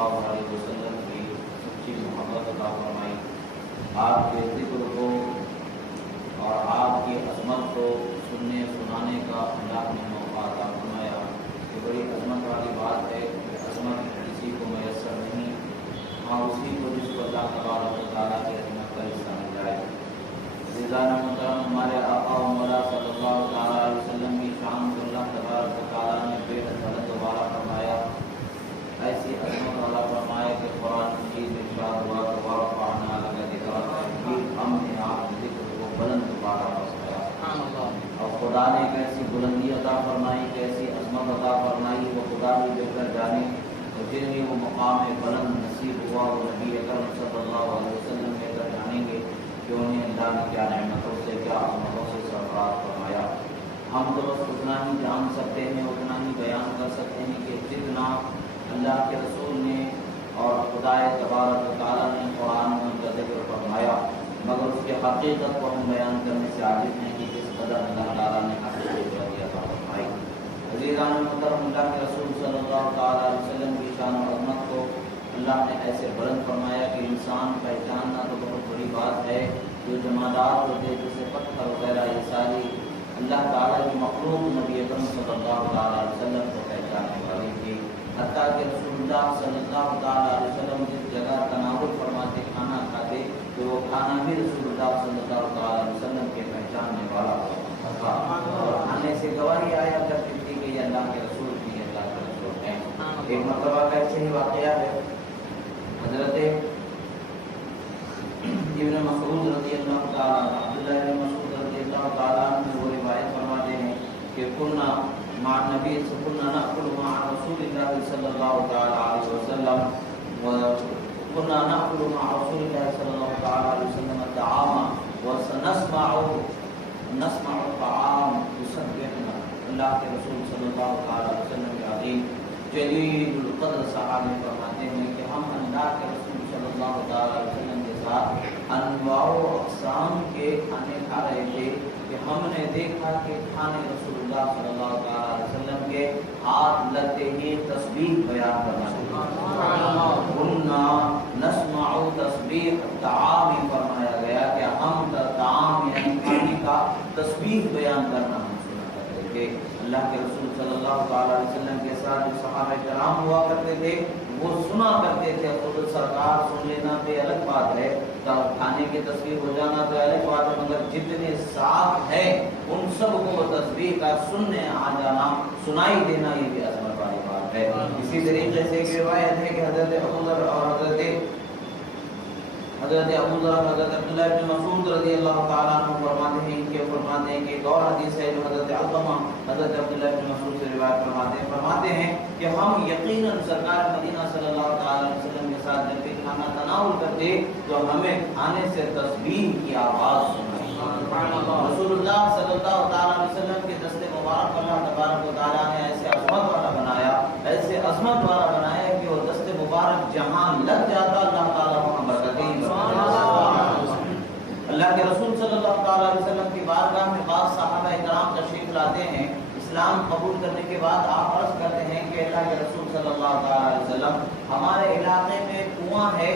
اللہ علیہ وسلم کی سچی محبت عطا فرمائی، آپ کے ذکر کو اور آپ کی عظمت کو سننے سنانے کا اللہ نے موقع عطا فرمایا۔ یہ بڑی عظمت والی بات ہے کہ عظمت کسی کو میسر نہیں، ہاں اسی کو جس کو اللہ تبارک و تعالیٰ کی رحمت کا حصہ مل جائے۔ عزیزان محترم، ہمارے آقا و مولا صلی اللہ تعالیٰ علیہ وسلم کی شان کو اللہ تبارک و تعالیٰ نے بے حد بلند والا فرمایا، ایسی عظمت والا فرمایا کہ قرآن مجید میں ارشاد ہوا کہ ورفعنا لک ذکرک، ہم نے آپ ذکر کو بلند والا فرمایا۔ اور خدا نے ایک ایسی بلندی عطا فرمائی، ایک ایسی عظمت عطا فرمائی، وہ خدا بھی بہتر جانے، تو پھر بھی وہ مقام بلند نصیب ہوا، وہ نبی اکرم صلی اللہ علیہ وسلم بہتر جانیں گے کہ انہیں اللہ نے کیا نعمتوں سے کیا عظمتوں سے سرفراز فرمایا۔ ہم تو بس اتنا ہی جان سکتے ہیں، اتنا ہی بیان کر سکتے ہیں کہ جتنا اللہ کے رسول نے اور خدا تبارک و تعالیٰ نے قرآن میں ان کا ذکر فرمایا، مگر اس کے حقیقت کو ہم بیان کرنے سے عاجز ہیں کہ کس قدر اللہ تعالیٰ نے حقیقت عطا فرمائی۔ عزیزان محترم، اللہ کے رسول صلی اللہ تعالیٰ علیہ وسلم کی شان و عظمت کو اللہ نے ایسے بلند فرمایا کہ انسان پہچاننا تو بہت بڑی بات ہے۔ جو جمادات ہوتے جیسے پتھر وغیرہ، یہ ساری اللہ تعالیٰ کی مخلوق نبی اکرم صلی اللہ تعالیٰ علیہ وسلم کو پہچاننے والی تھی، حتیٰ کہ رسول اللہ صلی اللہ تعالیٰ علیہ وسلم جس جگہ تناول فرماتے کھانا کھاتے تو وہ کھانا بھی رسول اللہ صلی اللہ تعالیٰ علیہ وسلم کے پہچاننے والا تھا، اور کھانے سے گواہی آیا کرتی تھی کہ یہ اللہ کے رسول بھی اللہ کے رسول ہیں۔ ایک مرتبہ کا ایسے ہی واقعہ ہے، حضرت ابن مسعود رضی اللہ تعالیٰ عبداللہ ابن مسعود رضی اللہ تعالیٰ عنہ وہ روایت فرماتے ہیں کہ كنا مع النبی كنا نأكل مع رسول اللہ صلی اللہ تعالیٰ علیہ وسلم وكنا نأكل مع رسول اللہ صلی اللہ تعالیٰ علیہ وسلم الطعام نسمع الطعام يسبحنا۔ اللہ کے رسول صلی اللہ تعالیٰ علیہ وسلم کے عظیم جلیل القدر صحابہ فرماتے ہیں کہ ہم اللہ کے رسول صلی اللہ تعالیٰ علیہ وسلم کے ساتھ انواع و اقسام کے کھانے کھا رہے تھے کہ ہم نے دیکھا کہ کھانے رسول اللہ صلی اللہ تعالیٰ علیہ وسلم کے ہاتھ لگتے ہی تسبیح بیان کرنا شروع كنا نسمع تسبیح الطعام، فرمایا گیا کہ ہم طعام یعنی کھانے کا تسبیح بیان کرنا ہم سنا کرتے تھے۔ اللہ کے رسول صلی اللہ تعالیٰ علیہ وسلم کے ساتھ جو صحابہ کرام ہوا کرتے تھے وہ سنا کرتے تھے، خود سرکار سن لینا تو الگ بات ہے، کھانے کی تسبیح ہو جانا تو الگ بات ہے، مگر جتنے ساتھ ہیں ان سب کو تسبیح کا سننے آ جانا، سنائی دینا، یہ بھی عظمت والی بات ہے۔ اسی طریقے سے ایک روایت ہے کہ حضرت ابو ذر اور حضرت حضرت عبداللہ ابن مسعود رضی اللہ تعالیٰ عنہ فرماتے ہیں کہ ایک اور حدیث ہے جو حضرت علقمہ حضرت عبداللہ ابن مسعود سے روایت فرماتے ہیں کہ ہم یقیناً سرکار مدینہ صلی اللہ تعالیٰ علیہ وسلم کے ساتھ جب بھی کھانا تناول کرتے تو ہمیں کھانے سے تسبیح کی آواز سنائی۔ رسول اللہ صلی اللہ تعالیٰ علیہ وسلم کے دست مبارک اللہ تبارک و تعالیٰ نے ایسے عظمت والا بنایا، ایسے عظمت والا بنایا کہ وہ دست مبارک جہاں لگ جاتا اللہ تعالیٰ وہاں برکتیں۔ اللہ کے رسول صلی اللہ تعالیٰ علیہ وسلم کی بارگاہ میں بعض صحابہ کرام تشریف لاتے ہیں، اسلام قبول کرنے کے بعد آپ عرض کرتے ہیں کہ اللہ کے رسول صلی اللہ تعالیٰ علیہ وسلم ہمارے علاقے میں کنواں ہے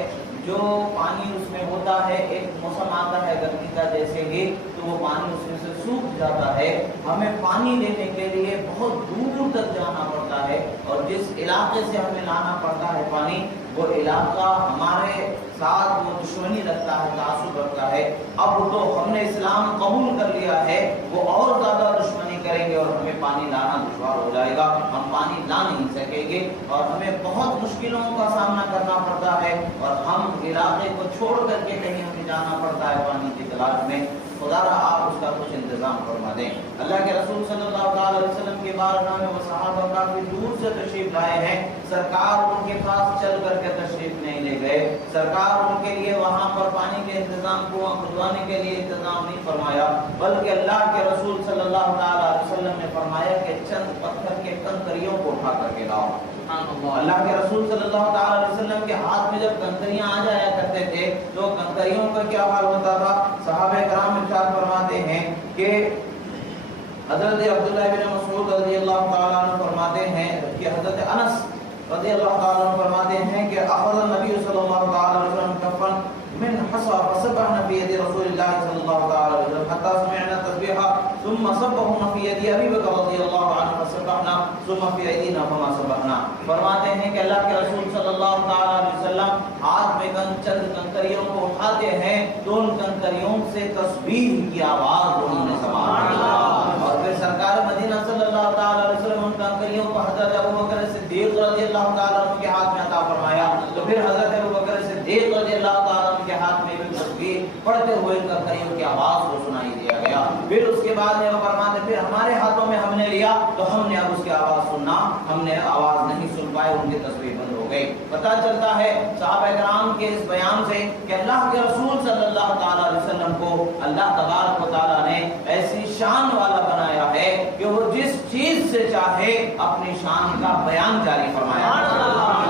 جو پانی اس میں ہوتا ہے، ایک موسم آتا ہے گرمی کا جیسے ہی تو وہ پانی اس میں سے سوکھ جاتا ہے، ہمیں پانی لینے کے لیے بہت دور تک جانا پڑتا ہے، اور جس علاقے سے ہمیں لانا پڑتا ہے پانی وہ علاقہ ہمارے ساتھ وہ دشمنی رکھتا ہے، تعصب رکھتا ہے، اب تو ہم نے اسلام قبول کر لیا ہے، وہ اور زیادہ دشمنی کریں گے اور ہمیں پانی لانا دشوار ہو جائے گا، ہم پانی لا نہیں سکیں گے اور ہمیں بہت مشکلوں کا سامنا کرنا پڑتا ہے، اور ہم علاقے کو چھوڑ کر کے کہیں ہمیں جانا پڑتا ہے پانی کی تلاش میں، خدا را آپ اس کا کچھ انتظام فرما دیں۔ اللہ کے رسول صلی اللہ تعالی علیہ وسلم کے بارگاہ میں وہ صحابہ کافی دور سے تشریف لائے ہیں، سرکار ان کے پاس چل کر کے تشریف نہیں لے گئے، سرکار ان کے لیے وہاں پر پانی کے انتظام کو کھدوانے کے لیے انتظام نہیں فرمایا، بلکہ اللہ کے رسول صلی اللہ تعالی علیہ وسلم نے فرمایا کہ چند پتھر کے کنکریوں کو اٹھا کر کے لاؤ۔ اللہ کے رسول صلی اللہ تعالی علیہ وسلم کے ہاتھ میں جب کنکریاں آ جایا کرتے تھے تو کنکریوں کا کیا حال ہوتا تھا؟ صحابہ کرام ارشاد فرماتے ہیں کہ حضرت عبداللہ بن مسعود رضی اللہ تعالیٰ عنہ فرماتے ہیں کہ حضرت انس رضی اللہ تعالیٰ عنہ فرماتے ہیں کہ ثم فی ایدینا فما سبقنا. فرماتے ہیں کہ اللہ کے رسول صلی اللہ تعالی علیہ وسلم ہاتھ میں چند کنکریوں کو اٹھاتے ہیں تو ان کنکریوں سے تسبیح کی آواز انہوں نے سماعت کی. اور پھر سرکار مدینہ صلی اللہ تعالی علیہ وسلم ان کنکریوں کو حضرت ابوبکر صدیق رضی اللہ تعالی عنہ کے ہاتھ میں عطا فرمایا. تو پھر حضرت ابوبکر صدیق رضی اللہ تعالی عنہ کے ہاتھ میں بھی تسبیح پڑھتے ہوئے ان کنکریوں کی آواز کو سنائی دیا گیا. پھر اس کے بعد وہ فرماتے پھر ہمارے ہاتھوں میں ہم نے لیا تو ہم نے اب اس کی آواز سننا ہم نے آواز نہیں سن پائے, ان کی تسبیح بند ہو گئی. پتہ چلتا ہے صحابہ کرام کے اس بیان سے کہ اللہ کے رسول صلی اللہ تعالی علیہ وسلم کو اللہ تبارک و تعالی نے ایسی شان والا بنایا ہے کہ وہ جس چیز سے چاہے اپنی شان کا بیان جاری فرمایا.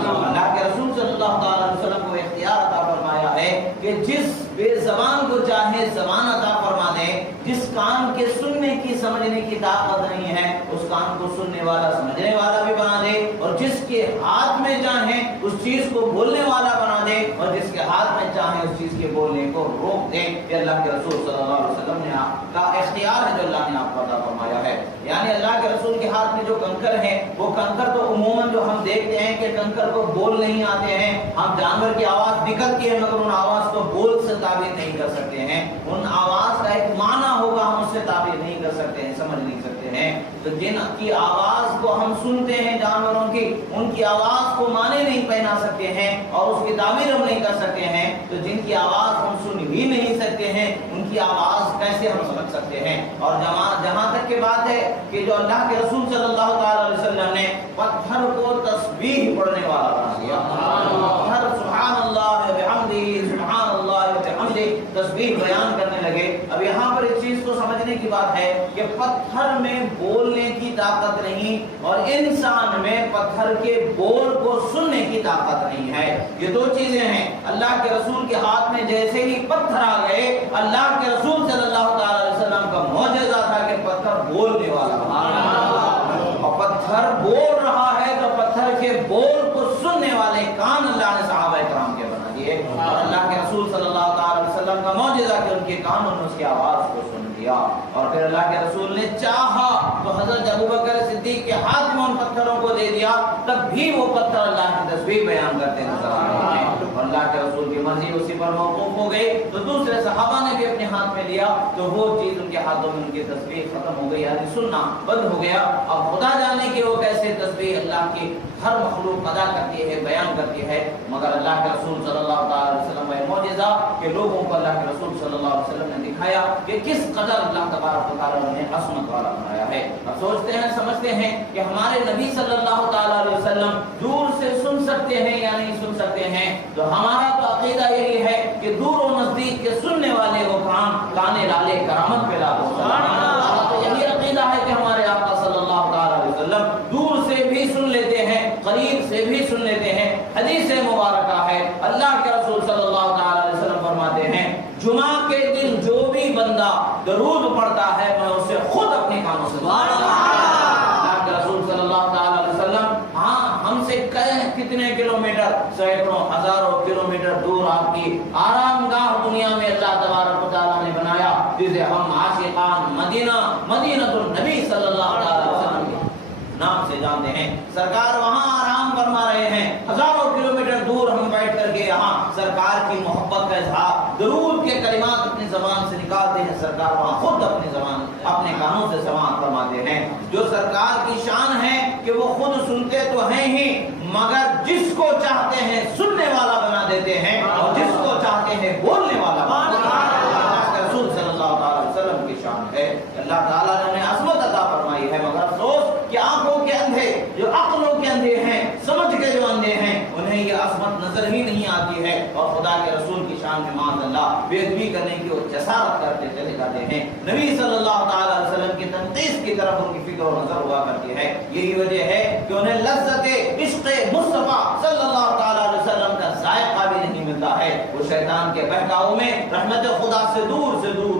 اللہ کے رسول صلی اللہ تعالی علیہ وسلم کو اختیار عطا فرمایا ہے کہ جس بے زبان کو چاہے زبان عطا فرما دے, جس کان کے سننے کی سمجھنے کی طاقت نہیں ہے اس کان کو سننے والا سمجھنے والا بھی بنا دے, اور جس کے ہاتھ میں چاہے اس چیز کو بولنے والا بنا دے, اور جس کے ہاتھ میں چاہے اس چیز کے بولنے کو روک دے. یہ اللہ کے رسول صلی اللہ علیہ وسلم نے آپ کا اختیار ہے جو اللہ نے آپ کو عطا فرمایا ہے. یعنی اللہ کے رسول کے ہاتھ میں جو کنکر ہیں وہ کنکر تو عموماً جو ہم دیکھتے ہیں کہ کنکر کو بول نہیں آتے ہیں, ہم جانور کی آواز نکلتی ہے مگر ان آواز کو بول سے تعبیر نہیں کر سکتے ہیں, ان آواز کا ایک معنی ہوگا ہم اس سے تعبیر نہیں کر سکتے ہیں, سمجھ نہیں سکتے ہیں. تو جن کی آواز کو ہم سنتے ہیں جانوروں کی, ان کی آواز کو معنی نہیں پہنا سکتے ہیں اور اس کی تعبیر ہم نہیں کر سکتے ہیں, تو جن کی آواز ہم سن ہی نہیں سکتے ہیں ان کی آواز کیسے ہم سمجھ سکتے ہیں. اور جہاں تک کی بات ہے کہ جو اللہ کے رسول صلی اللہ تعالی علیہ وسلم نے پتھر کو تسبیح پڑھنے والا بنا دیا. پتھر سبحان اللہ وبحمدہ سبحان اللہ وبحمدہ تسبیح بیان کرنے لگے. اب یہاں پر اس چیز کو سمجھنے کی بات ہے کہ پتھر میں بولنے کی طاقت نہیں اور انسان میں پتھر کے بول کو سننے کی طاقت نہیں ہے. یہ دو چیزیں ہیں. اللہ کے رسول کے ہاتھ میں جیسے ہی پتھر آ گئے, اللہ کے رسول صلی اللہ تعالی علیہ وسلم کا معجزہ تھا کہ پتھر بولنے والا اور پتھر بول رہا ہے تو پتھر کے بول کو سننے والے کان اللہ نے صحابہ کرام کے بنا دیے. اور اللہ کے رسول صلی اللہ تعالی علیہ وسلم کا معجزہ کہ ان کے کانوں نے اس کی آواز کو سن لیا. اور پھر اللہ کے رسول نے چاہا تو حضرت ابوبکر صدیق کے ہاتھ میں ان پتھروں کو دے دیا, تب بھی وہ پتھر اللہ کی تسبیح بیان کرتے نظر آ رہے ہیں. اللہ کے رسول کی مرضی اسی پر موقوف ہو گئی تو دوسرے صحابہ نے بھی اپنے ہاتھ میں لیا تو وہ چیز ان کے ہاتھوں میں ان کی تسبیح ختم ہو گئی, یعنی سننا بند ہو گیا. اب خدا جانے کہ وہ کیسے تسبیح اللہ کی ہر مخلوق ادا کرتی ہے, بیان کرتی ہے, مگر اللہ کے رسول صلی اللہ تعالی علیہ وسلم کا معجزہ کہ لوگوں کو اللہ کے رسول صلی اللہ علیہ وسلم نے دکھایا کہ کس قدر اللہ تبارک و تعالی نے عظمت والا بنایا ہے. اب سوچتے ہیں سمجھتے ہیں کہ ہمارے نبی صلی اللہ تعالی علیہ وسلم دور سے سن سکتے ہیں یا نہیں سن سکتے ہیں, تو ہمارا تو عقیدہ یہی ہے کہ دور و نزدیک کے سننے والے وہ کانے لالے کرامت پہ لا دو. یہی عقیدہ ہے کہ ہمارے آقا صلی اللہ تعالی علیہ وسلم دور سے بھی سن لیتے ہیں, قریب سے بھی سن لیتے ہیں. حدیث مبارکہ ہے اللہ کے رسول صلی اللہ تعالی علیہ وسلم فرماتے ہیں جمعہ کے دن جو بھی بندہ درود پڑھتا ہے میں اسے خود اپنے کانوں سے اللہ کے رسول صلی اللہ تعالی علیہ وسلم ہم سے کتنے کلومیٹر, سینکڑوں ہزاروں کلومیٹر دور آپ کی آرام گاہ دنیا میں اللہ تبارک و تعالی نے بنایا جسے ہم عاشقان مدینہ مدینہ النبی صلی اللہ علیہ وسلم کے نام سے جانتے ہیں. سرکار وہاں آرام فرما رہے ہیں, ہزاروں کلومیٹر دور ہم بیٹھ کر کے یہاں سرکار کی محبت کا اظہار درود کے کلمات اپنی زبان سے نکالتے ہیں. سرکار وہاں خود اپنی زبان اپنے کانوں سے سماعت فرماتے ہیں. جو سرکار کی شان ہے کہ وہ خود سنتے تو ہیں ہی مگر جس کو چاہتے ہیں سننے والا بنا دیتے ہیں اور جس کو چاہتے ہیں بولنے والا بنا دیتے ہیں. رسول صلی اللہ علیہ وسلم کی شان ہے. اللہ تعالیٰ نے انہیں عظمت عطا فرمائی ہے, مگر افسوس کہ آنکھوں کے اندھے جو عقلوں کے اندھے ہیں, سمجھ کے جو اندھے ہیں, انہیں یہ عظمت نظر ہی نہیں آتی ہے اور خدا کے رسول کی شان میں معاذ اللہ بے ادبی کرنے کی وہ جسارت کرتے چلے جاتے ہیں. نبی صلی اللہ تعالی علیہ وسلم کی تنقید کی طرف ان کی فکر و نظر ہوا کرتی ہے. یہی وجہ ہے کہ انہیں لذت عشق مصطفیٰ صلی اللہ تعالی علیہ وسلم کا ذائقہ بھی نہیں ملتا ہے. وہ شیطان کے بہکاؤ میں رحمت خدا سے دور سے دور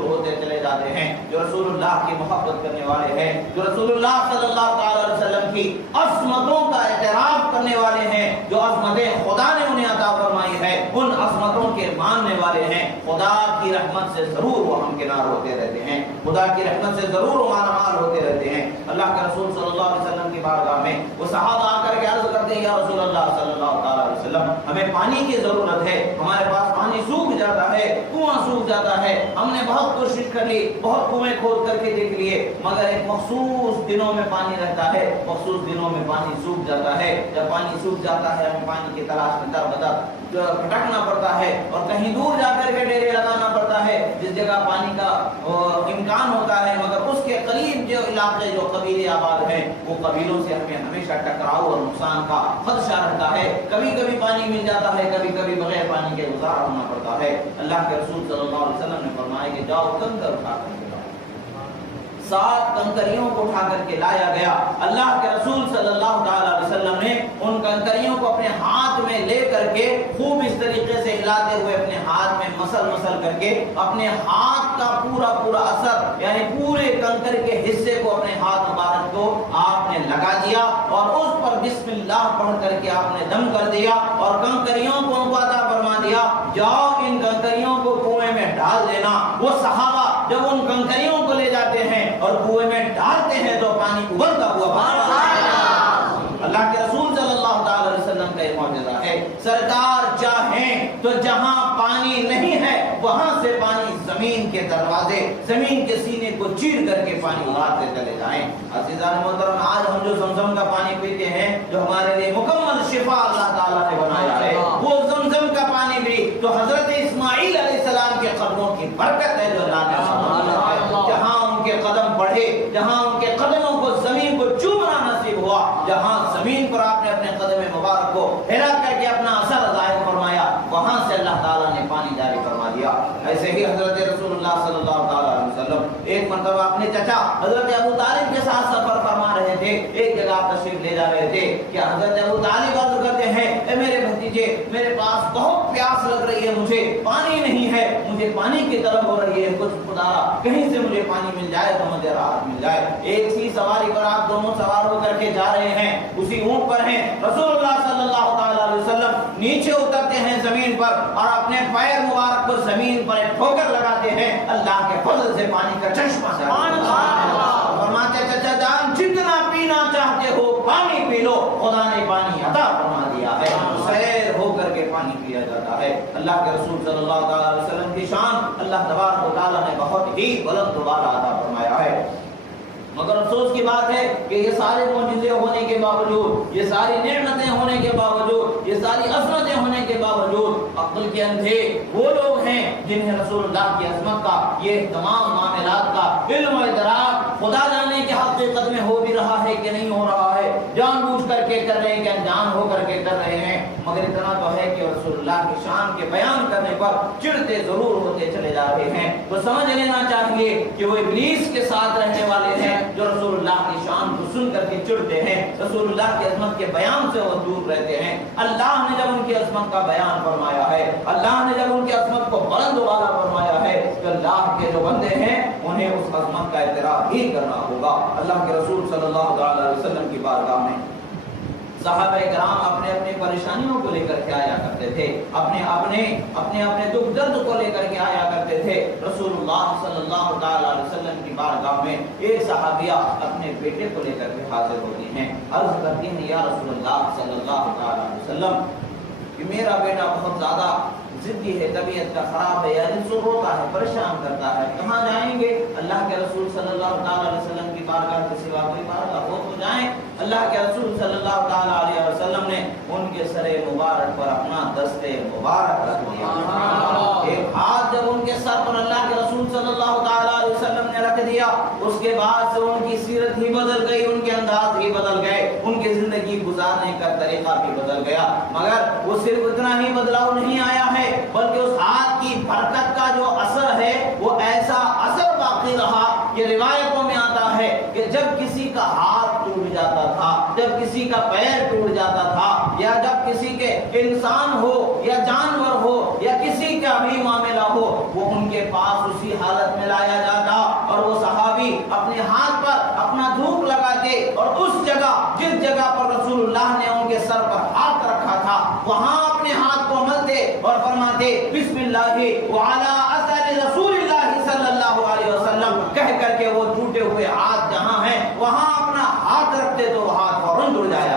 ہوتے چلے جاتے ہیں. جو رسول اللہ کی محبت کرنے والے ہیں, جو رسول اللہ صلی اللہ تعالی علیہ وسلم کی عظمتوں کا اعتراف کرنے والے ہیں, جو عظمتیں خدا نے انہیں عطا فرمائی ہے उन अजमतों के मानने वाले हैं, खुदा की रहमत से जरूर वो हमकिनार होते रहते हैं, खुदा की रहमत से जरूर वो मालामाल होते रहते हैं। अल्लाह के रसूल सल्लल्लाहु अलैहि वसल्लम की बारगाह में वो सहाबा आकर के अर्ज करते हैं, या रसूल अल्लाह सल्लल्लाहु अलैहि वसल्लम, हमें पानी की जरूरत है, हमारे पास पानी सूख जाता है, कुआं सूख जाता है, हमने बहुत कोशिश कर ली, बहुत कुएं खोद करके देख लिए, मगर एक मखसूस दिनों में पानी रहता है, मखसूस दिनों में पानी सूख जाता है। जब पानी सूख जाता है हमें पानी की तलाश में दर बदर भटकना पड़ता है और कहीं दूर जाकर के डेरे लगाना पड़ता है जिस जगह पानी का इम्कान होता है, मगर उसके करीब जो इलाके जो कबीले आबाद हैं वो कबीलों से हमें हमेशा टकराव और नुकसान का खदशा रहता है। कभी कभी पानी मिल जाता है, कभी कभी बगैर पानी के गुजारा होना पड़ता है। अल्लाह के रसूल सल्लल्लाहु अलैहि वसल्लम ने फरमाया कि जाओ कंकर उठा करके लाओ। 7 कंकरियों को उठा करके लाया गया। अल्लाह के रसूल सल्लल्लाहु अलैहि वसल्लम ने उन कंकरियों को अपने हाथ में ले करके खूब इस तरीके से हिलाते हुए अपने हाथ में मसल करके अपने हाथ का पूरा असर यानी पूरे कंकर के हिस्से को अपने हाथ मुबारक को आपने लगा दिया और उस पर बिस्मिल्लाह पढ़ करके आपने दम कर दिया और कंकरियों को अता फरमा दिया, जाओ इन कंकरियों को कुएं में डाल देना। वो सहाबा जब उन कंकरियों को ले जाते हैं और कुएं में डालते हैं तो पानी उबलता हुआ अल्लाह के रसूल सल्लल्लाहु अलैहि वसल्लम का एक मौजूदा है। सरकार चाहें तो जहां पानी नहीं है वहां से पानी जमीन के दरवाजे, जमीन के सीने को चीर करके पानी उड़ाते चले जाएं। अज़ीज़ान मोहतरम, आज हम जो ज़मज़म का पानी पीते हैं, जो हमारे लिए मुकम्मल शिफा अल्लाह ताला ने बनाया है, वो ज़मज़म का पानी भी तो हजरत इस्माइल अलैहिस्सलाम के कदमों की बरकत है जो अल्लाह ने बनाया है। जहां उनके कदम बढ़े, जहां उनके कदमों को जमीन को चूमना नसीब हुआ, जहां जमीन पर आपने अपने कदम मुबारक को हिला करके अपना असर जाहिर फरमाया, वहां से अल्लाह ताला ने पानी जारी फरमा दिया। ऐसे ही हजरत रसूलुल्लाह सल्लल्लाहु अलैहि वसल्लम एक मरतबा अपने चचा हजरत अबू तालिब के साथ सफर फरमा रहे थे। एक जगह आप तशरीफ ले जा रहे थे कि हजरत अबू तालिब अर्ज करते हैं, ए मेरे भतीजे, मेरे पास बहुत प्यास लग रही है, मुझे पानी नहीं है, मुझे पानी की तलब हो रही है, कुछ खुदारा कहीं से मुझे पानी मिल जाए तो मुझे राहत मिल जाए। एक सी सवारी पर आप दोनों सवार होकर के जा रहे हैं, उसी ऊंट पर हैं। रसूलुल्लाह सल्लल्लाहु अलैहि वसल्लम नीचे उतरते हैं जमीन पर और अपने पैर मुबारक पर जमीन पर एक ठोकर लगाते हैं, अल्लाह के फजल से पानी का चश्मा फरमाते, चचा जान जितना पीना चाहते हो पानी पी लो, खुदा ने पानी अता फरमा दिया है। सैर होकर के पानी पिया जाता है। अल्लाह के रसूल सल्लल्लाहु अलैहि वसल्लम की शान अल्लाह तबारक व तआला ने बहुत ही बुलंद वाला अता फरमाया है। मगर अफसोस की बात है कि ये सारे मौजूदे होने के बावजूद, ये सारी नेमतें होने के बावजूद, ये सारी अज़मतें होने के बावजूद अक्ल के अंधे वो लोग हैं जिन्हें रसूलुल्लाह की अज़मत का, ये तमाम मामलात का इल्म इदराक खुदा जाने के हकीकत में हो भी रहा है कि नहीं हो रहा है, जानबूझ करके कर रहे हैं कि अनजान हो करके कर रहे हैं। मगर इतना तो है कि रसूलुल्लाह की शान के बयान करने पर चिढ़ते जरूर होते चले जा रहे हैं। तो समझ लेना चाहिए कि वो इब्लीस के साथ रहने वाले हैं जो रसूलुल्लाह की शान को सुन करके चिढ़ते हैं, रसूलुल्लाह की अज़मत के बयान से वो दूर रहते हैं। अल्लाह ने जब उनकी अज़मत का बयान फरमाया है, अल्लाह ने जब उनकी अज़मत को बुलंद वाला फरमाया है, तो अल्लाह के जो बंदे हैं उन्हें उस अज़मत का इतराफ़ ही करना होगा। अल्लाह के रसूल सल्लल्लाहु अलैहि वसल्लम की बारगाह में सहाबाए किराम अपने अपने परेशानियों को लेकर के आया करते थे, अपने अपने दुख दर्द को लेकर के आया करते थे। रसूलुल्लाह सल्लल्लाहु अलैहि वसल्लम की बारगाह में एक सहाबिया अपने बेटे को लेकर के हाजिर होती हैं, अर्ज करती हैं, या रसूलुल्लाह सल्लल्लाहु अलैहि वसल्लम कि मेरा बेटा बहुत ज्यादा जिद्दी है, तबीयत का खराब है, यानी सो रोता है, परेशान करता है, कहाँ जाएंगे? अल्लाह के रसूल सल्लल्लाहु अलैहि वसल्लम की बारगाह के सिवा कोई बारगाह हो तो जाएं। अल्लाह के रसूल सल्लल्लाहु अलैहि वसल्लम ने उनके सरे मुबारक पर अपना दस्ते मुबारक रख दिया। एक हाथ जब उनके सर पर अल्लाह के रसूल सल्लल्लाहु अलैहि वसल्लम ने रख दिया, उसके बाद से उनकी सीरत ही बदल गई, उनके अंदाज ही बदल गए, उनकी जिंदगी गुजारने का तरीका भी बदल गया। मगर वो सिर्फ इतना ही बदलाव नहीं आया है, बल्कि उस हाथ की बरकत का जो असर है वो ऐसा असर बाकी रहा कि रिवायतों में आता है कि जब किसी का हाथ टूट जाता था, जब किसी का पैर टूट जाता था, या जब किसी के इंसान हो या जानवर हो या किसी का भी मामला हो, वो उनके पास उसी हालत में लाया जाता और वो सहाबी अपने हाथ पर अपना धूप लगाते और उस जगह जिस जगह पर रसूलुल्लाह ने उनके सर पर हाथ रखा था वहां अपने हाथ को मलते और फरमाते बिस्मिल्लाह व अला असर रसूलिल्लाह सल्लल्लाहु अलैहि वसल्लम कह करके वो टूटे हुए हाथ जहां हैं वहां अपना हाथ रखते तो वो हाथ फौरन जुड़ जाया।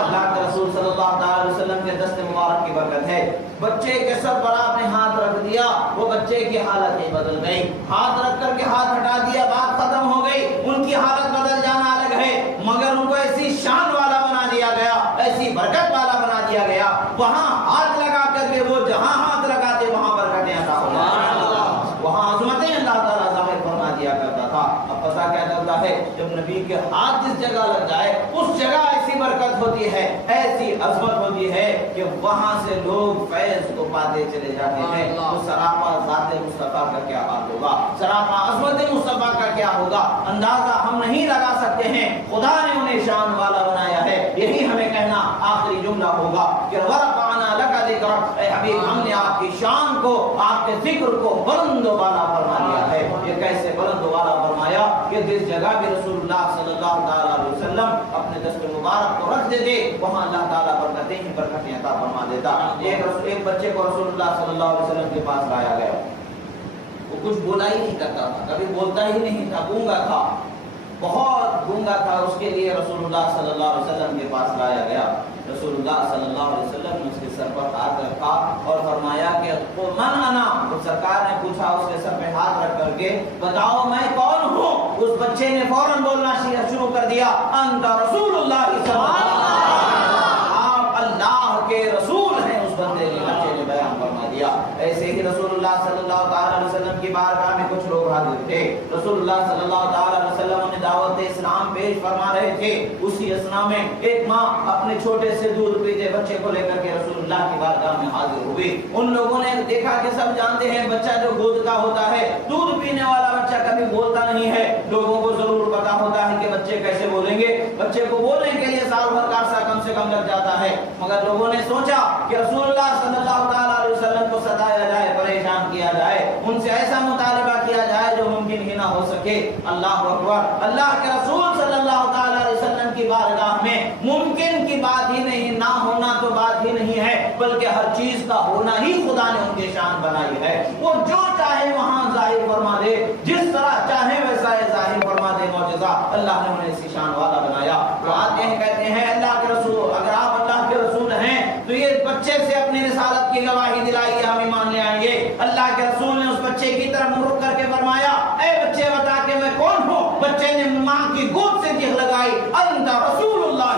अल्लाह के रसूल सल्लल्लाहु अलैहि वसल्लम के दस्ते मुबारक की बरकत है। बच्चे के सर पर आपने हाथ रख दिया, वो बच्चे की हालत ही बदल गई। हाथ रख करके हाथ हटा दिया, बात खत्म हो गई। उनकी हालत बदल जाना अलग है, मगर उनको ऐसी शान वाला बना दिया गया, ऐसी बरकत वाला बना दिया गया। वहां हाथ लगा करके वो जहां हाथ लगाते वहां बरकतें अता हो जाती, वहां अज़मतें अल्लाह ताला ज़ाहिर फरमा दिया करता था। अब पता क्या चलता है, जब नबी के हाथ जिस जगह लग जाए उस जगह ऐसी बरकत होती है, ऐसी अज़मत होती है कि वहां से लोग फैज़ को पाते चले जाते हैं। तो सरापा ज़ात मुस्तफा का क्या हाल होगा, सरापा अज़मत मुस्तफा का क्या होगा, अंदाजा हम नहीं लगा सकते हैं। खुदा ने उन्हें शान वाला बनाया है। यही हमें कहना आखिरी जुमला होगा कि वरफ़अना लका ज़िक्रक, ऐ हबीब हमने आपकी शान को, आपके जिक्र को बुलंद वाला फरमा दिया है। ये कैसे बुलंद वाला फरमाया कि जिस जगह भी रसूलुल्लाह सल्लल्लाहु अलैहि वसल्लम अपने दस्ते मुबारक को रख देते वहां अल्लाह ताला बरकतें ही बरकतें अता फरमा देता। एक बच्चे को रसूलुल्लाह सल्लल्लाहु अलैहि वसल्लम के पास लाया गया, वो कुछ बोला ही नहीं करता था, कभी बोलता ही नहीं था, गूंगा था, बहुत गूंगा था। उसके लिए रसूलुल्लाह सल्लल्लाहु अलैहि वसल्लम के पास लाया गया। रसूलुल्लाह सल्लल्लाहु अलैहि वसल्लम ने उसके सर पर हाथ रखा और फरमाया कि मन आना। तो सरकार ने पूछा उसके सर पे हाथ रख करके, बताओ मैं कौन हूँ? उस बच्चे ने फौरन बोलना शुरू कर दिया, अंता रसूलुल्लाह सल्लल्लाहु अलैहि वसल्लम, आप अल्लाह के रसूल हैं। उस बंदे ने, बच्चे ने बयान फरमा दिया। ऐसे ही रसूलुल्लाह सल्लल्लाहु अलैहि वसल्लम की बारगाह में कुछ लोग हाजिर थे। रसूलुल्लाह सल्लल्लाहु अलैहि वसल्लम ने दावत इस्लाम पेश फरमा रहे थे। उसी असना में एक माँ अपने छोटे से दूध पीते बच्चे को लेकर के रसूलुल्लाह की बारगाह में हाजिर हुई। उन लोगों ने देखा कि सब जानते हैं बच्चा जो गोद का होता है, दूध पीने वाला बच्चा कभी बोलता नहीं है। लोगों को जरूर पता होता है कि बच्चे कैसे बोलेंगे, बच्चे को बोलने के लिए साल भर का अरसा कम से कम लग जाता है। मगर लोगों ने सोचा कि रसूलुल्लाह सल्लल्लाहु अलैहि वसल्लम को सताया जाए, परेशान किया जाए, उनसे ऐसा मुतालबा किया जाए जो मुमकिन ही ना हो सके। अल्लाह अकबर। अल्लाह के रसूल सल्लल्लाहु अलैहि वसल्लम की बारगाह में मुमकिन की बात ही नहीं, ना होना तो बात ही नहीं है, बल्कि हर चीज का होना ही खुदा ने उनकी शान बनाई है। वो जो चाहे वहां जाहिर फरमा दे, जिस तरह चाहे वैसा जाहिर फरमा दे। मौजूदा अल्लाह ने उन्हें इसी शान वाला बनाया। तो आते हैं, कहते हैं अल्लाह के रसूल, अगर आप अल्लाह के रसूल हैं तो ये बच्चे से अपनी रिसालत की गवाही दिलाइए, हम ईमान ले आएंगे। अल्लाह के रसूल ने उस बच्चे की तरफ मुख करके फरमाया, ऐ बच्चे बता के मैं कौन हूँ? बच्चे ने मां की गोद से जीभ लगाई, अंता रसूलुल्लाह,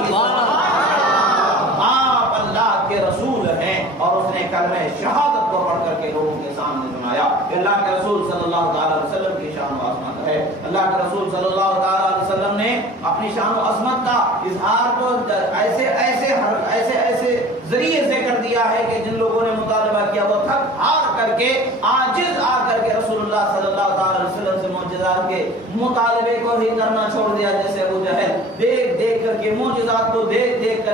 आप अल्लाह के रसूल हैं। और उसने कलमे शहादत को पढ़ करके लोगों के सामने सुनाया। अल्लाह के रसूल सल्लल्लाहु अलैहि वसल्लम की शान व अज़मत है। अल्लाह के रसूल सल्लल्लाहु अलैहि वसल्लम ने अपनी शान व अज़मत का इजहार तो ऐसे जरिए से कर दिया है कि जिन लोगों ने मुतालबा किया वो थक हार करके, आजिज आकर के रसूलुल्लाह सल्लल्लाहु अलैहि वसल्लम से मौजज़ात के मुतालबे को ही करना छोड़ दिया। जैसे अबू जहल देख देख करके मौजज़ात को देख देख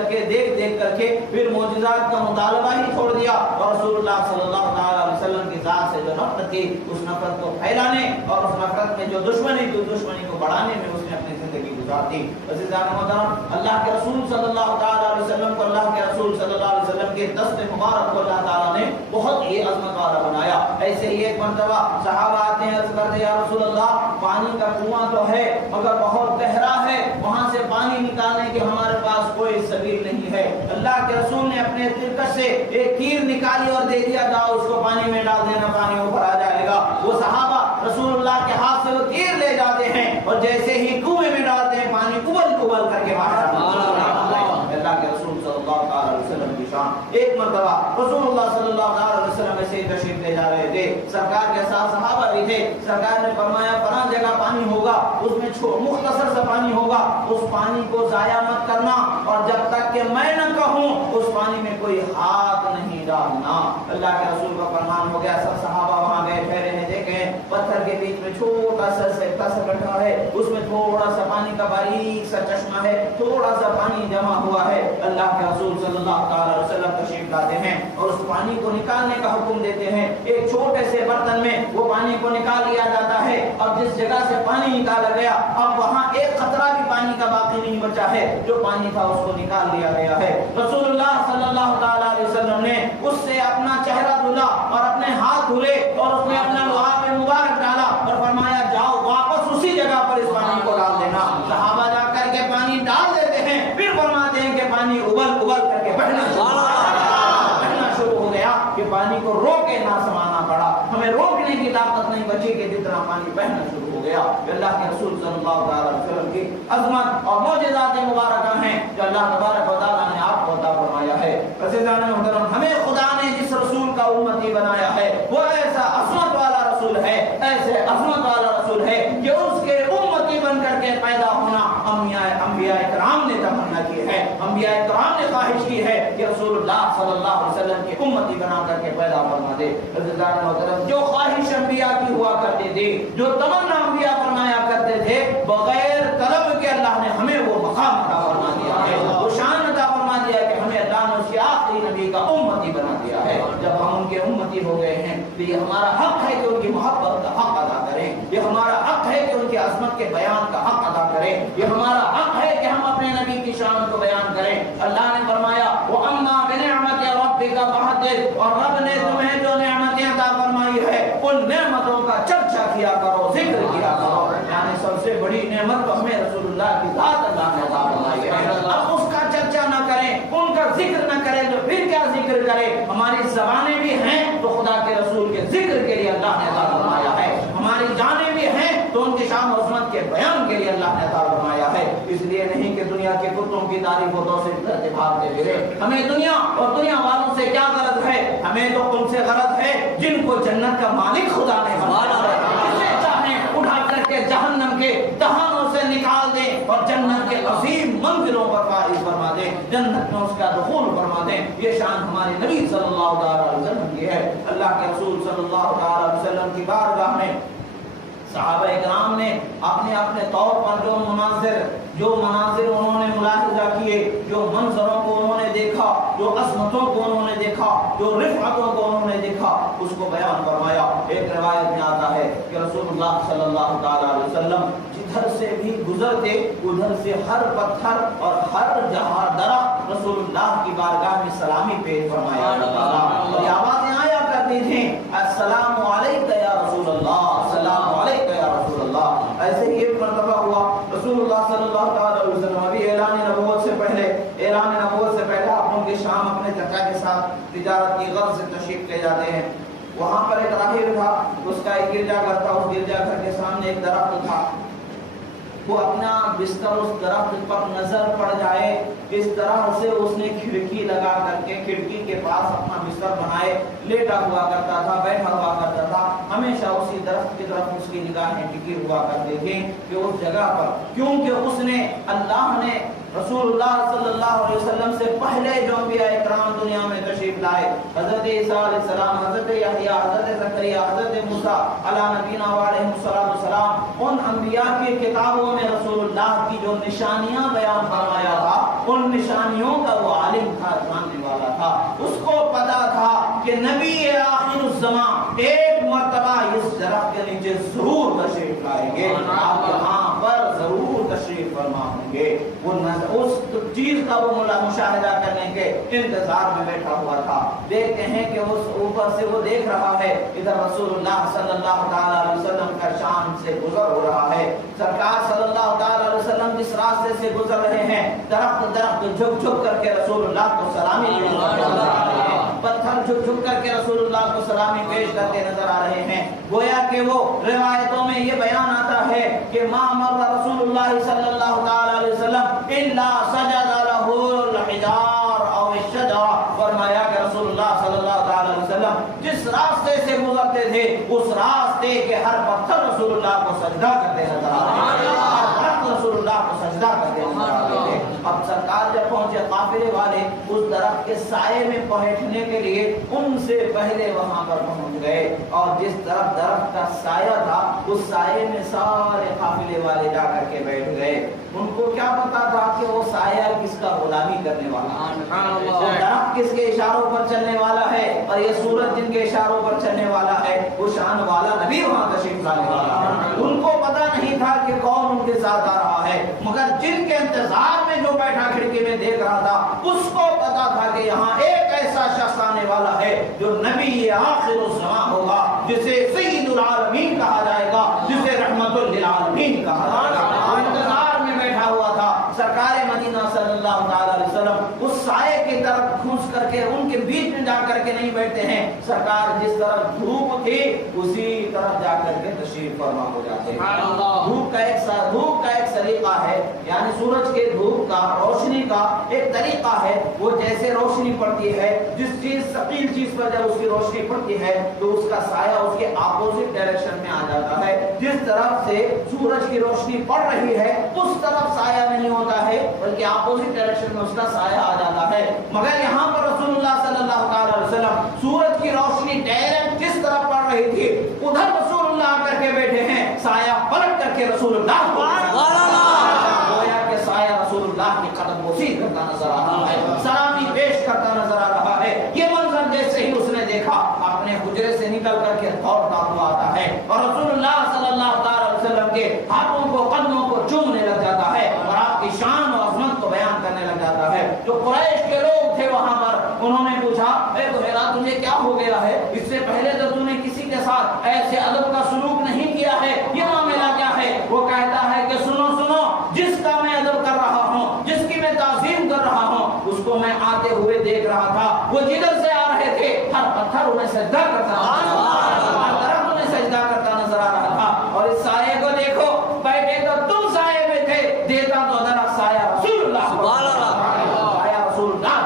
करके फिर मौजज़ात का मुतालबा ही छोड़ दिया। और रसूलुल्लाह सल्लल्लाहु अलैहि वसल्लम की ज़ात से जो नफरत थी, उस नफरत को फैलाने और उस नफरत में जो दुश्मनी थी, दुश्मनी को बढ़ाने में उसने अपनी जिंदगी गुजारती। अल्लाह के रसूल सल्लल्लाहु अलैहि वसल्लम को, अल्लाह के रसूल सल्लल्लाहु अलैहि वसल्लम के दस्ते मुबारक को अल्लाह ताला ने बहुत ही अज़मत वाला बनाया। ऐसे ही एक मर्तबा सहाबा आते हैं, अर्ज़ करते हैं, या रसूल अल्लाह, पानी का कुआं तो है मगर बहुत गहरा है, वहां से पानी निकालने के हमारे पास कोई सबील नहीं है। अल्लाह के रसूल ने अपने तिरकस से एक तीर निकाली और दे दिया, जाओ उसको पानी में डाल देना, पानी ऊपर आ जाएगा। वो सहाबा रसूलुल्लाह के हाथ से वो तीर ले जाते हैं और जैसे ही कुएं में डालते हैं, पानी कुबल करके बाहर अल्लाह के रसूल सल्लल्लाहु अलैहि वसल्लम की शान। एक मर्तबा रसूलुल्लाह सल्लल्लाहु अलैहि वसल्लम ऐसे तशरीफ ले जा रहे थे, सरकार के साथ सहाबा भी थे। सरकार ने फरमाया फलां जगह पानी होगा, उसमें मुख्तसर सा पानी होगा, उस पानी को जाया मत करना और जब तक कि मैं न कहूं उस पानी में कोई हाथ नहीं डालना। अल्लाह के रसूल का फरमान हो गया। सब सहाबा वहां गए, ठहरे हैं, देखे पत्थर के बीच में छोटा सा गड्ढा है, उसमें थोड़ा सा पानी का बारीक सा चश्मा है, थोड़ा सा पानी जमा हुआ है। अल्लाह के रसूल सल्लल्लाहु अलैहि वसल्लम तशरीफ लाते हैं और उस पानी को निकालने का हुक्म देते हैं। एक छोटे से बर्तन में वो पानी को निकाल लिया जाता है और जिस जगह से पानी निकाला गया अब वहां एक खतरा भी पानी का बाकी नहीं बचा है, जो पानी था उसको निकाल लिया गया है। रसूलुल्लाह सल्लल्लाहु अलैहि वसल्लम ने उससे पानी को रोके ना समाना पड़ा, हमें रोकने की ताकत नहीं बची कि जितना पानी बहना शुरू हो गया। अल्लाह के रसूल सल्लल्लाहु अलैहि वसल्लम की अज़मत और मौजिज़ात मुबारक हैं जो अल्लाह तबारक व तआला ने आपको अता फरमाया है। अज़ीज़ान मुहतरम, हमें खुदा ने जिस रसूल का उम्मती बनाया है वो ऐसा अज़मत वाला रसूल है, ऐसे अज़मत वाला रसूल है कि उसके उम्मती बन करके पैदा होना अंबिया इकराम ने तमन्ना की है, अंबिया इकराम ने ख्वाहिश की है कि रसूलुल्लाह सल्लल्लाहु अलैहि वसल्लम की उम्मती बना करके पैदा फरमा दे। अज़ीज़ान मुहतरम, जो ख्वाहिश अंबिया की हुआ करती थी, जो तमन्ना अंबिया फरमाया करते थे, बगैर तलब के अल्लाह ने हमें वो मकाम अता फरमा दिया है, वो शान अता फरमा दिया कि हमें अल्लाह ने उसके आखिरी नबी का उम्मती बना दिया है। जब हम उनके उम्मती हो गए हैं तो ये हमारा हक है कि उनकी मोहब्बत का हक अदा करें, ये हमारा हक है कि उनकी अज़मत के बयान का हक अदा करें, ये हमारा हक है कि हम अपने नबी की शान को बयान करें। अल्लाह ने फरमाया वो अम्मा बिनिअमति रब्बिका फहद्दिस, और रब ने तुम्हें जो नेमतें अता फरमाई है उन नेमतों का चर्चा किया करो, जिक्र किया करो। यानी सबसे बड़ी नेमत तो हमें रसूलुल्लाह की ज़ात अल्लाह ने अता फरमाई है। अब उसका चर्चा न करें, उनका जिक्र न करें तो फिर क्या जिक्र करें? हमारी ज़बानें भी हैं तो खुदा के रसूल के जिक्र के लिए अल्लाह ने अता फरमाया है, हमारी जानें भी हैं तो उनकी शान और उज़मत के बयान के लिए अल्लाह ने अता फरमाया है। इसलिए नहीं कि दुनिया के कुत्तों की तारीफ हो तो सिर्फ करते भागते फिरे। हमें दुनिया और दुनिया वालों से क्या गरज है? हमें तो उनसे गरज है जिनको जन्नत का मालिक खुदा ने बनाया है। जिसे चाहें उठा करके जहन्नम के दहानों से निकाल दें और जन्नत के अजीम मंजिलों पर फाइज फरमा दें, जन्नत में उसका दुखूल फरमा दें। ये शान हमारे नबी सल्लल्लाहु अलैहि वसल्लम की है। अल्लाह के रसूल सल्लल्लाहु अलैहि वसल्लम की बारगाह में सहाबा इकराम ने अपने अपने तौर पर जो मनाजिर उन्होंने मुलाहिजा किए, जो मंजरों को उन्होंने देखा, जो अज़मतों को उन्होंने देखा, जो रिफ़अतों को उन्होंने देखा, उसको बयान फरमाया। एक रिवायत में आता है कि रसूलुल्लाह सल्लल्लाहु अलैहि वसल्लम जिधर से भी गुजरते उधर से हर पत्थर और हर दरा रसूलुल्लाह की बारगाह में सलामी पेश फरमाया करता था। और ये आवाज़ें आया करती थी, अस्सलामु अलैका या रसूलल्लाह, अस्सलामु अलैका या रसूलल्लाह। ऐसे ही एक मर्तबा हुआ, रसूलुल्लाह सल्लल्लाहु अलैहि वसल्लम अभी ऐलान नबूवत से पहले आप उनके शाम अपने चचा के साथ तिजारत की गर्ज से तशरीफ ले जाते हैं। वहाँ पर एक राहिब था, उसका एक गिरजाघर था, उस गिरजाघर के सामने एक दरख्त था। वो अपना बिस्तर उस दरख्त पर नजर पड़ जाए इस तरह से उसने खिड़की लगा करके खिड़की के पास अपना बिस्तर बनाए लेटा हुआ करता था, बैठा हुआ करता था। हमेशा उसी दरख्त की तरफ उसकी निगाहें टिकी हुआ करती थी कि उस जगह पर, क्योंकि उसने अल्लाह ने रसूलुल्लाह सल्लल्लाहु अलैहि वसल्लम से पहले जो अंबिया इकराम दुनिया में तशरीफ लाए, हजरत ईसा अलैहि सलाम, हजरत यहया, हजरत ज़करिया, हजरत मूसा अला नबीना व अलैहिस्सलातु वस्सलाम, उन अंबिया की किताबों में रसूलुल्लाह की जो निशानियां बयान फरमाया था, उन निशानियों का वो आलिम था, जानने वाला था। उसको पता था कि नबी आखिरुज़्ज़मान एक मर्तबा इस दरख्त के नीचे जरूर तशरीफ लाएंगे, आप यहाँ पर जरूर तशरीफ फरमा होंगे। वो उस चीज का वो मुशाहिदा करने के इंतजार में बैठा हुआ था। देखते हैं कि उस ऊपर से वो देख रहा है, इधर रसूलुल्लाह सल्लल्लाहु अलैहि वसल्लम का शाम से गुजर हो रहा है। सरकार सल्लल्लाहु अलैहि वसल्लम जिस रास्ते से गुजर रहे हैं, दरख्त झुक झुक करके रसूलुल्लाह को सलामी पेश करते नजर आ रहे हैं, पत्थर झुक झुक करके रसूलुल्लाह को सलामी पेश करते नजर आ रहे हैं। गोया कि वो रिवायतों में ये बयान आता है कि मा मर्रा रसूलुल्लाह सल्लल्लाहु अलैहि वसल्लम इल्ला सजदा लहुल हिजार औ शजरा, फरमाया कि रसूलुल्लाह सल्लल्लाहु अलैहि वसल्लम जिस रास्ते से गुजरते थे उस रास्ते के हर पत्थर रसूलुल्लाह को सजदा करते नजर आ रहे थे, रसूलुल्लाह को सजदा करते नजर आ रहे थे। अब सरकार जब पहुंचे, काफिले वाले उस दरख्त के साये में बैठने के लिए उनसे पहले वहां पर पहुंच गए, और जिस तरफ दरख्त का साया था उस साये में सारे काफिले वाले जाकर के बैठ गए। उनको क्या पता था कि वो साया किसका गुलामी करने वाला है, दरख्त किसके इशारों पर चलने वाला है, और ये सूरज जिनके इशारों पर चलने वाला है वो शान वाला नबी वहां तशरीफ लाने वाला है। उनको पता नहीं था कि कौन उनके साथ आ रहा है, मगर जिनके इंतजार में जो बैठा खिड़की में देख रहा था उसको पता था कि यहाँ एक ऐसा शख्स आने वाला है जो नबी आखिरुज़्ज़मान होगा, जिसे सय्यिदुल आलमीन कहा जाएगा, जिसे रहमतुल लिल आलमीन कहा जाएगा। इंतजार में बैठा हुआ था। सरकार मदीना सल्लल्लाहु अलैहि वसल्लम उस साये की तरफ फूस करके उनके बीच में जा करके नहीं बैठते हैं। सरकार जिस तरफ धूप थी उसी तरफ जा करके तशरीफ फरमा हो जाते हैं। धूप का एक सलीका है, यानी सूरज के धूप का रोशनी का एक तरीका है। वो जैसे रोशनी पड़ती है, जिस चीज सकील चीज पर जब उसकी रोशनी पड़ती है तो उसका साया उसके अपोजिट डायरेक्शन में आ जाता है। जिस तरफ से सूरज की रोशनी पड़ रही है उस तरफ साया नहीं होता है, बल्कि अपोजिट डायरेक्शन में उसका साया आ जाता है। मगर यहाँ पर रसूलुल्लाह सल्लल्लाहु अलैहि वसल्लम सूरज की रोशनी डायरेक्ट जिस तरफ पड़ रही थी उधर रसूलुल्लाह करके बैठे हैं, साया पलट करके रसूलुल्लाह के साया रसूलुल्लाह की कदम बोसी करता नजर आ रहा है, सलामी पेश करता नजर आ रहा है। ये मंजर जैसे ही उसने देखा अपने हुजरे से निकल करके दौड़ता हुआ आता है और रसूलुल्लाह सल्लल्लाहु अलैहि वसल्लम के हाथों को कदमों को चूमने लग जाता है और आपकी शान और अजमत को बयान करने लग जाता है। जो कुरैश के लोग थे वहां पर, उन्होंने पूछा, ए तुहेरा तुझे क्या हो गया है? इससे पहले तो तूने किसी के साथ ऐसे अदब का सलूक नहीं किया है, ये मामला क्या है? वो कहता है कि सुनो सुनो, जिसका मैं अदब कर रहा हूँ, जिसकी मैं ताज़ीम कर रहा हूँ, उसको मैं आते हुए देख रहा था। वो जिधर से आ रहे थे हर पत्थर उन्हें सजदा करता नजर आ रहा था। और इस साये को देखो, बैठे तो तुम साये में थे, देता तो जरा साया रसूलुल्लाह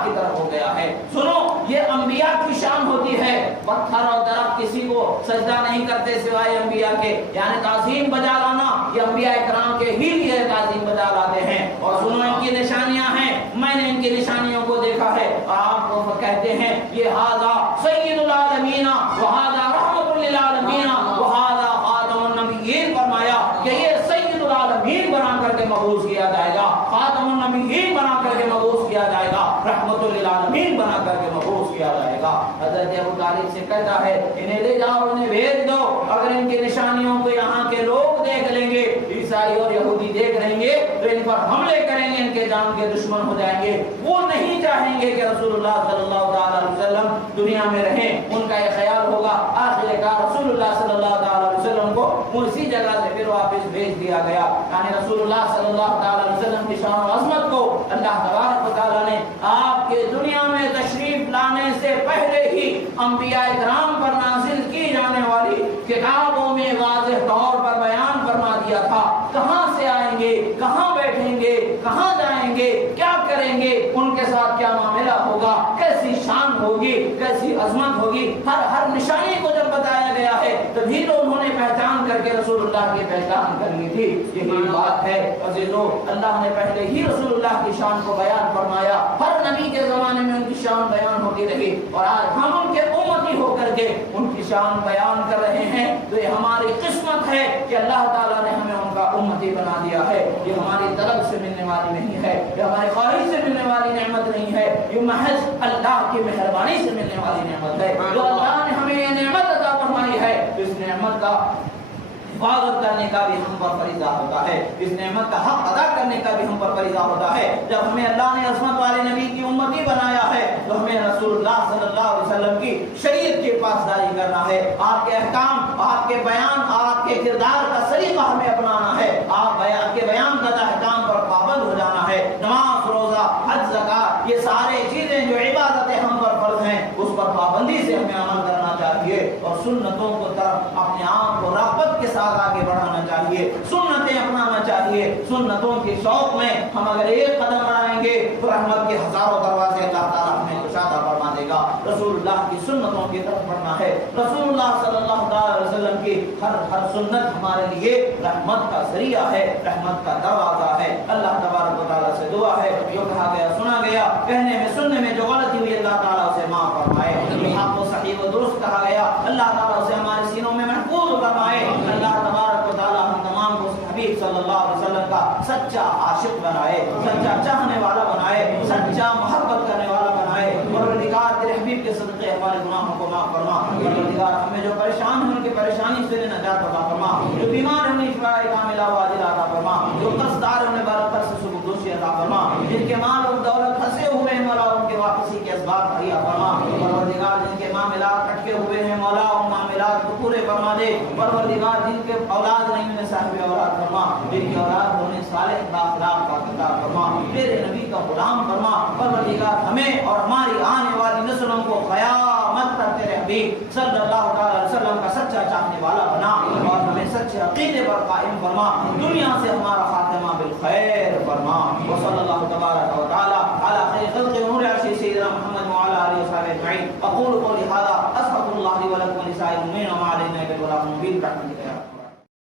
की तरफ हो गया है। सुनो, ये अंबिया की शान होती है। पत्थर और दरख्त किसी को सजदा नहीं करते सिवाय अंबिया के, यानी ताज़ीम बजा लाना ये अंबिया इकराम के ही लिए ताज़ीम बजा लाते हैं। और सुनो, इनकी निशानियां हैं, मैंने इनकी निशानियों को देखा है। आप कहते हैं ये हाज़ा सय्यिदुल आलमीन व हाज़ा रहमतुल लिल आलमीन व हाज़ा खातमुन नबिय्यीन, फरमाया कि ये सय्यिदुल आलमीन बना करके मबूस किया जाएगा, खातमुन नबिय्यीन बना करके मबूस किया जाएगा, रहमतुल लिल आलमीन बना करके मबूस किया जाएगा। हज़रत अबू तालिब से कहता है इन्हें ले जाओ, इन्हें भेज दो। अगर इनकी निशानियों को यहाँ के लोग देख लेंगे, ईसाई और यहूदी देख लेंगे तो इन पर हमले करेंगे, इनके जान के दुश्मन हो जाएंगे। वो नहीं चाहेंगे कि रसूलुल्लाह सल्लल्लाहु अलैहि वसल्लम दुनिया में रहें, उनका ये ख्याल होगा। आखिरकार रसूलुल्लाह सल्लल्लाहु अलैहि वसल्लम को उसी जगह से फिर वापस भेज दिया गया। यानी रसूलुल्लाह सल्लल्लाहु अलैहि वसल्लम की शान और अज़मत को अल्लाह तबारक व तआला ने आपके दुनिया में तशरीफ लाने से पहले ही अंबिया इकराम पर नाज़िल की जाने वाली किताबों में वाज़ेह तौर पर बयान फरमा दिया था। कहां से आएंगे, कहां बैठेंगे, कहां जाएंगे, क्या करेंगे, उनके साथ क्या मामला होगा, कैसी शान होगी, कैसी अजमत होगी, हर निशानी को जब बताया गया है तभी तो उन्होंने पहचान करके रसूलुल्लाह की पहचान करनी थी। यही बात है अज़ीज़ों, अल्लाह ने पहले ही रसूलुल्लाह की शान को बयान फरमाया। हर नबी के जमाने में उनकी शान बयान होती रही और आज हम उनके उम्मती होकर के उनकी शान बयान कर रहे हैं। तो ये हमारी किस्मत है कि अल्लाह ताला ने हमें उनका उम्मती बना दिया है। ये हमारी तरफ से मिलने वाली नहीं है, ये हमारे ख्वाहिश से मिलने वाली नेमत नहीं है, ये महज अल्लाह की मेहरबानी से मिलने वाली नेमत है। जो अल्लाह ने हमें ये नेमत अता फरमाई है, इस नेमत का हिफाजत करने का भी हम पर फरीज़ा होता है, इस नेमत का हक अदा करने का भी हम पर फरीज़ा होता है। जब हमें अल्लाह ने अज़मत वाले नबी की उम्मती बनाया है तो हमें रसूलुल्लाह सल्लल्लाहु अलैहि वसल्लम की शरीयत की पासदारी करना है। आपके अहकाम, आपके बयान, आपके किरदार का सलीका हमें अपनाना है। आपके बयान का अहकाम पर पाबंद हो जाना है। नमाज, रोजा, हज, ज़कात, ये सारे चीजें जो इबादतें हम पर फर्ज हैं उस पर पाबंदी से हमें अमल करना चाहिए और सुन्नतों को तरफ अपने आप को रग़बत के साथ आगे बढ़ाना चाहिए, सुन्नतें अपनाना चाहिए। सुन्नतों के शौक में हम अगर एक कदम बढ़ाएंगे तो रहमत के हजारों दरवाजे अल्लाह ताला हमें कुशादा फरमा देगा। रसूलुल्लाह की सुन्नतों की तरफ बढ़ना है। रसूलुल्लाह सल्लल्लाहु अलैहि वसल्लम की हर सुन्नत हमारे लिए रहमत का ज़रिया है, रहमत का दरवाजा है। अल्लाह तबारक व तआला से दुआ है, जो कहा गया सुना गया, कहने में सुनने में जो गलती हुई अल्लाह ताला उसे माफ फरमाए। आपको सही व दुरुस्त कहा गया, अल्लाह ताला उसे हमारे सीनों में महफूज फरमाए। अल्लाह तबारक व तआला हम तमाम को हबीब सल्लल्लाहु अलैहि वसल्लम का सच्चा आशिक बनाए, सच्चा चाहने वाला बनाए, सच्चा मोहब्बत करने वाला बनाए। परवरदिगार तेरे हबीब के सदक़े हमारे गुनाहों को माफ फरमा। परवरदिगार हमें जो परेशान हैं उनकी परेशानी से नजात अता फरमा, जो बीमार हैं उन्हें शिफाए कामिला व आजिला अता फरमा, जो कर्ज़दार हैं उन्हें बरकत से सुबुदोशी अता फरमा, जिनके माल और दौलत फंसे हुए हैं मौला उनके वापसी के असबाब मुहैया फरमा। परवरदिगार जिनके मामलात अटके हुए हैं मौला उन मामलात को पूरे फरमा दे। परवरदिगार जिनके औलाद नहीं उन्हें साहिब औलाद फरमा, जिनकी औलाद होने सालिह बाखलाक अता फरमा, तेरे नबी का गुलाम फरमा। परवरदिगार हमें और हमारी نبی صلی اللہ تعالی علیہ وسلم کا سچا چاہنے والا بنا اور ہمیں سچے عقیدے پر قائم فرما، دنیا سے ہمارا خاتمہ بالخیر فرما۔ وصلی اللہ تبارک و تعالی